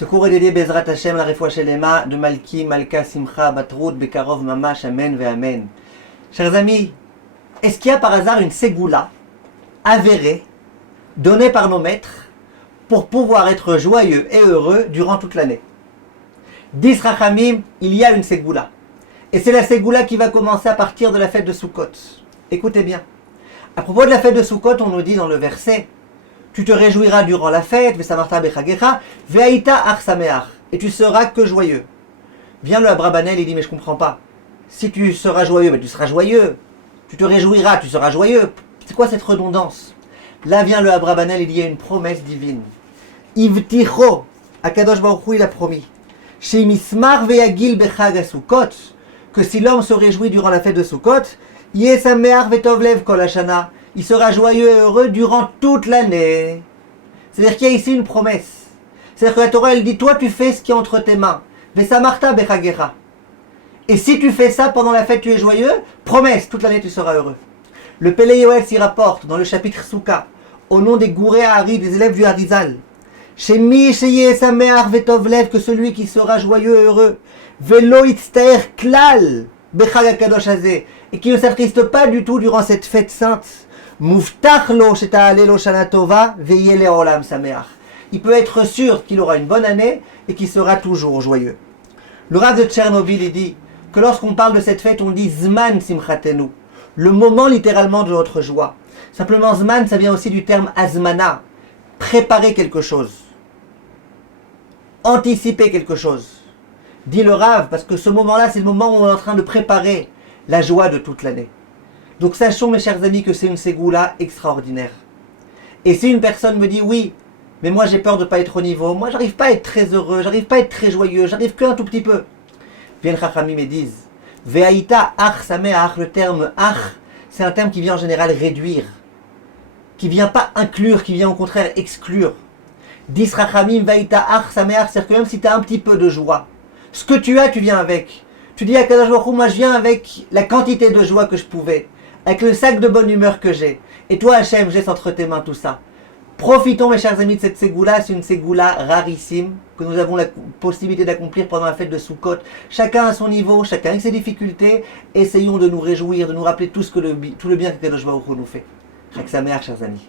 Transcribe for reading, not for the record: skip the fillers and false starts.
Ce cours est dédié Bezrat Hashem, la Refoua Shelema, de Malki, Malka, Simcha, Batrout, Bekarov, Mamash, Amen, Ve Amen. Chers amis, est-ce qu'il y a par hasard une ségoula avérée, donnée par nos maîtres, pour pouvoir être joyeux et heureux durant toute l'année? Dis Rachamim, il y a une ségoula. Et c'est la ségoula qui va commencer à partir de la fête de Sukkot. Écoutez bien. À propos de la fête de Sukkot, on nous dit dans le verset: tu te réjouiras durant la fête, Vesamarta Bechagecha, Ve'aita Ach Sameach, et tu seras que joyeux. Vient le Abrabanel, il dit: mais je comprends pas. Si tu seras joyeux, tu seras joyeux. Tu te réjouiras, tu seras joyeux. C'est quoi cette redondance? Là vient le Abrabanel, il y a une promesse divine. Ivticho, Akadosh Baruch Hu, il a promis. Shemismar ve'agil bechag Sukkot, que si l'homme se réjouit durant la fête de Sukkot, Yesameach ve'tovlev kol hashana, il sera joyeux et heureux durant toute l'année. C'est-à-dire qu'il y a ici une promesse. C'est-à-dire que la Torah, elle dit: toi, tu fais ce qui est entre tes mains. Vesamarta bechagecha. Et si tu fais ça pendant la fête, tu es joyeux, promesse, toute l'année, tu seras heureux. Le Pélé Yoel s'y rapporte dans le chapitre Souka, au nom des Gouré Hari, des élèves du Harizal. Shemi sheye sameach vetovlev, que celui qui sera joyeux et heureux, velo itztaer klal bechag hakadosh hazeh, et qui ne s'attriste pas du tout durant cette fête sainte. Muftach lo sheta'ale lo shana tova veye le'olam sameach. Il peut être sûr qu'il aura une bonne année et qu'il sera toujours joyeux. Le Rav de Tchernobyl, il dit que lorsqu'on parle de cette fête, on dit Zman Simchatenu, le moment littéralement de notre joie. Simplement, Zman, ça vient aussi du terme Azmana, préparer quelque chose, anticiper quelque chose. Dit le Rav, parce que ce moment-là, c'est le moment où on est en train de préparer la joie de toute l'année. Donc sachons, mes chers amis, que c'est une ségoula extraordinaire. Et si une personne me dit: oui, mais moi j'ai peur de ne pas être au niveau, moi j'arrive pas à être très heureux, j'arrive pas à être très joyeux, j'arrive qu'un tout petit peu. Viennent Chachamim et disent: Ve'aita ach sameach, le terme ach, c'est un terme qui vient en général réduire, qui vient pas inclure, qui vient au contraire exclure. Dis Chachamim, Ve'aita ach sameach, c'est-à-dire que même si tu as un petit peu de joie, ce que tu as, tu viens avec. Tu dis à Kadosh Baruch Hu: moi je viens avec la quantité de joie que je pouvais, avec le sac de bonne humeur que j'ai. Et toi, Hachem, je laisse entre tes mains tout ça. Profitons, mes chers amis, de cette ségoula. C'est une ségoula rarissime que nous avons la possibilité d'accomplir pendant la fête de Sukkot. Chacun à son niveau, chacun avec ses difficultés. Essayons de nous réjouir, de nous rappeler tout le bien que Kadosh Baruch Hu nous fait. Chag Sameach, chers amis.